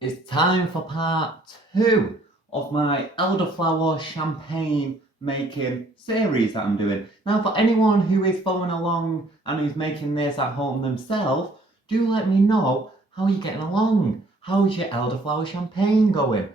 It's time for part 2 of my Elderflower Champagne making series that I'm doing. Now, for anyone who is following along and who's making this at home themselves, do let me know how you're getting along. How's your Elderflower Champagne going?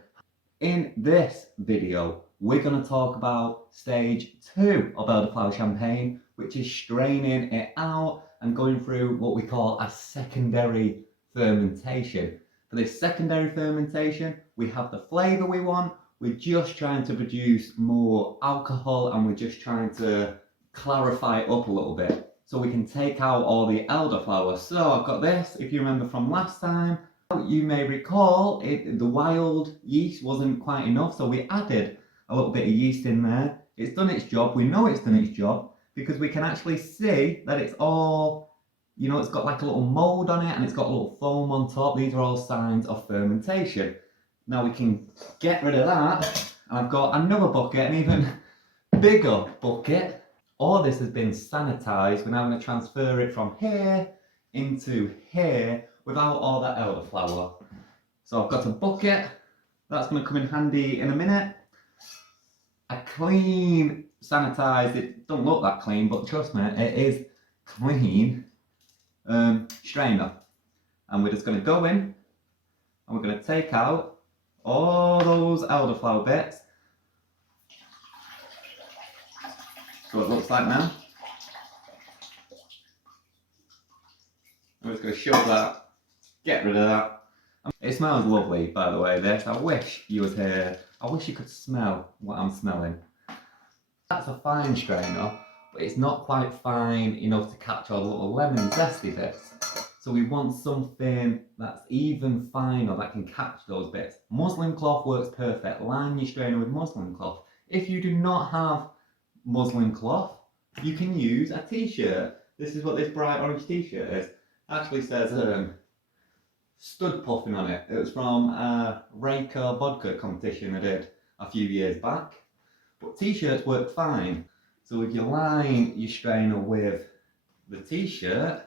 In this video, we're going to talk about stage 2 of Elderflower Champagne, which is straining it out and going through what we call a secondary fermentation. For this secondary fermentation, we have the flavour we want. We're just trying to produce more alcohol and we're just trying to clarify it up a little bit so we can take out all the elderflower. So I've got this, if you remember from last time, you may recall the wild yeast wasn't quite enough, so we added a little bit of yeast in there. It's done its job. We know it's done its job because we can actually see that it's all, you know, it's got like a little mold on it and it's got a little foam on top. These are all signs of fermentation. Now we can get rid of that. And I've got another bucket, an even bigger bucket. All this has been sanitized. We're now going to transfer it from here into here without all that elderflower. So I've got a bucket. That's going to come in handy in a minute. A clean, sanitized, it don't look that clean, but trust me, it is clean strainer. And we're just going to go in and we're going to take out all those elderflower bits. So it looks like now. I'm just going to shove that, get rid of that. It smells lovely, by the way, this. I wish you was here. I wish you could smell what I'm smelling. That's a fine strainer, but it's not quite fine enough to catch all the little lemon zesty bits. So we want something that's even finer that can catch those bits. Muslin cloth works perfect. Line your strainer with muslin cloth. If you do not have muslin cloth, you can use a t-shirt. This is what this bright orange t-shirt is. It actually says stud puffing on it. It was from a Rayco vodka competition I did a few years back. But t-shirts work fine. So if you line your strainer with the t-shirt,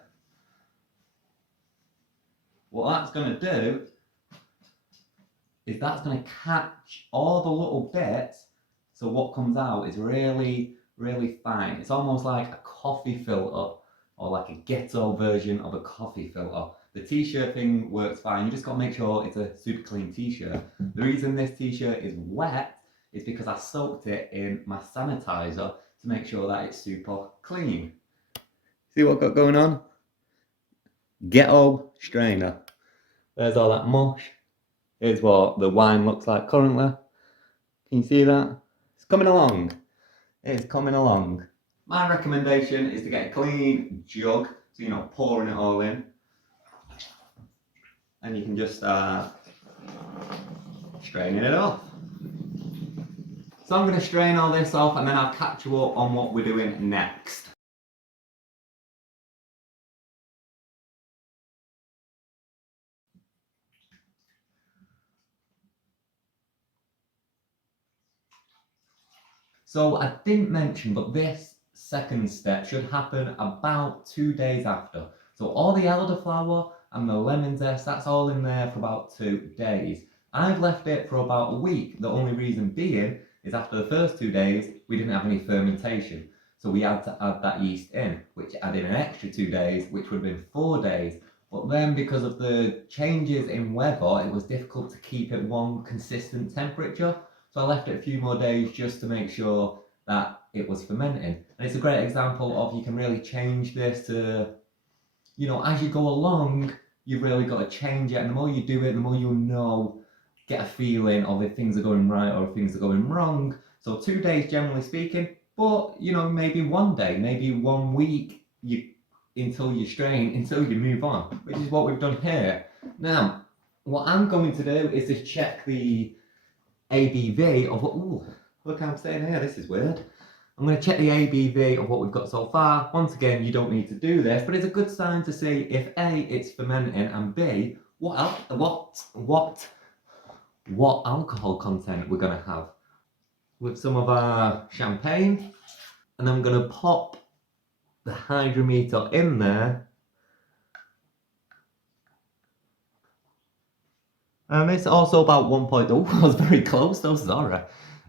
what that's going to do is that's going to catch all the little bits. So what comes out is really, really fine. It's almost like a coffee filter or like a ghetto version of a coffee filter. The t-shirt thing works fine. You just got to make sure it's a super clean t-shirt. The reason this t-shirt is wet is because I soaked it in my sanitizer to make sure that it's super clean. See what I've got going on? Ghetto strainer. There's all that mush. Here's what the wine looks like currently. Can you see that? It's coming along. It's coming along. My recommendation is to get a clean jug so you're not pouring it all in. And you can just start straining it off. So I'm going to strain all this off and then I'll catch you up on what we're doing next. So I didn't mention, but this second step should happen about 2 days after. So all the elderflower and the lemon zest, that's all in there for about 2 days. I've left it for about a week. The only reason being is after the first 2 days, we didn't have any fermentation. So we had to add that yeast in, which added an extra 2 days, which would have been 4 days. But then because of the changes in weather, it was difficult to keep it one consistent temperature. So I left it a few more days just to make sure that it was fermenting. And it's a great example of you can really change this to, you know, as you go along, you've really got to change it. And the more you do it, the more you'll know, get a feeling of if things are going right or if things are going wrong. So 2 days generally speaking, but you know, maybe 1 day, maybe 1 week until you strain, until you move on, which is what we've done here. Now, what I'm going to do is just check the ABV of what, ooh, look how I'm saying here, this is weird. I'm going to check the ABV of what we've got so far. Once again, you don't need to do this, but it's a good sign to see if A, it's fermenting, and B, what alcohol content we're going to have with some of our champagne. And I'm going to pop the hydrometer in there. It's also about 1.0. Oh, I was very close, so sorry.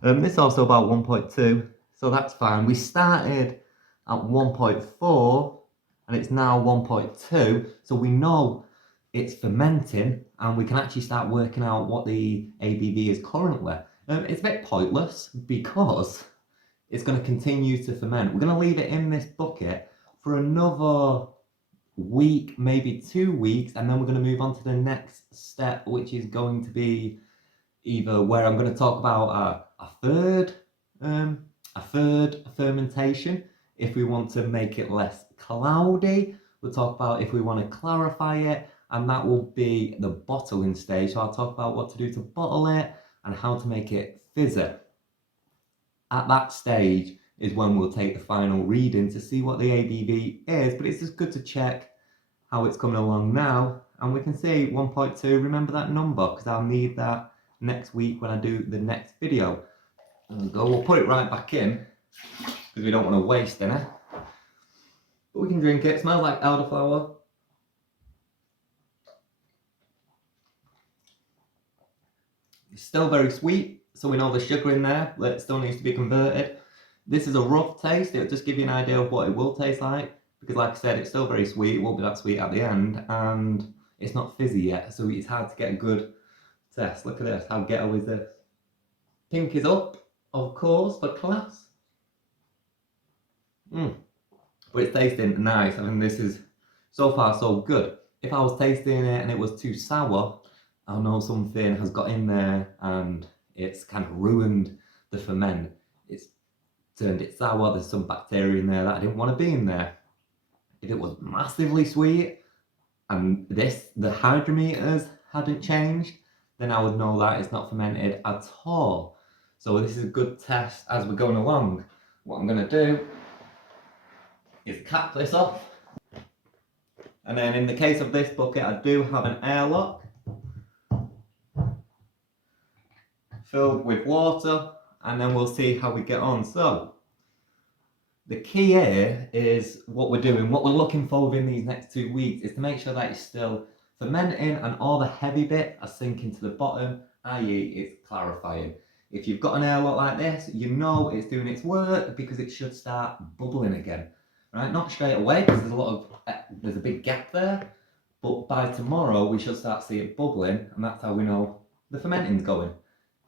This is also about 1.2, so that's fine. We started at 1.4 and it's now 1.2, so we know it's fermenting and we can actually start working out what the ABV is currently. It's a bit pointless because it's going to continue to ferment. We're going to leave it in this bucket for another week, maybe 2 weeks, and then we're going to move on to the next step, which is going to be either where I'm going to talk about a third fermentation if we want to make it less cloudy. We'll talk about if we want to clarify it, and that will be the bottling stage. So I'll talk about what to do to bottle it and how to make it fizzy. At that stage is when we'll take the final reading to see what the ABV is, but it's just good to check how it's coming along now, and we can see 1.2. Remember that number because I'll need that next week when I do the next video. We'll put it right back in because we don't want to waste any, but we can drink it. It smells like elderflower. It's still very sweet, so we know the sugar in there that still needs to be converted. This is a rough taste. It'll just give you an idea of what it will taste like, because like I said, it's still very sweet. It won't be that sweet at the end, and it's not fizzy yet, so it's hard to get a good test. Look at this. How ghetto is this? Pink is up, of course, for class. But it's tasting nice. I mean, this is so far so good. If I was tasting it and it was too sour, I'll know something has got in there and it's kind of ruined the ferment. It's turned it sour. There's some bacteria in there that I didn't want to be in there. If it was massively sweet and the hydrometers hadn't changed, then I would know that it's not fermented at all. So this is a good test as we're going along. What I'm going to do is cap this off. And then in the case of this bucket, I do have an airlock filled with water, and then we'll see how we get on. So the key here is what we're doing, what we're looking for within these next 2 weeks is to make sure that it's still fermenting and all the heavy bits are sinking to the bottom, i.e. it's clarifying. If you've got an airlock like this, you know it's doing its work because it should start bubbling again. Right? Not straight away because there's a big gap there, but by tomorrow we should start seeing it bubbling, and that's how we know the fermenting's going.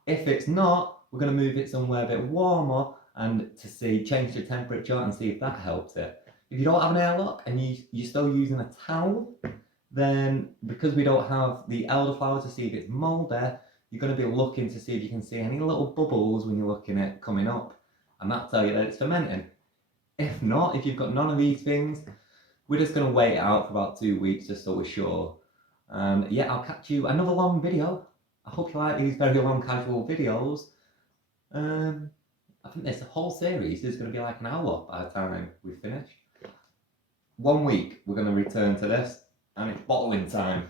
If it's not, we're going to move it somewhere a bit warmer and change the temperature and see if that helps it. If you don't have an airlock and you're still using a towel, then because we don't have the elderflower to see if it's mouldy, you're going to be looking to see if you can see any little bubbles when you're looking at it coming up, and that'll tell you that it's fermenting. If not, if you've got none of these things, we're just going to wait it out for about 2 weeks just so we're sure. And yeah, I'll catch you another long video. I hope you like these very long casual videos. I think this whole series is going to be like an hour by the time we finish. 1 week we're going to return to this, and it's bottling time.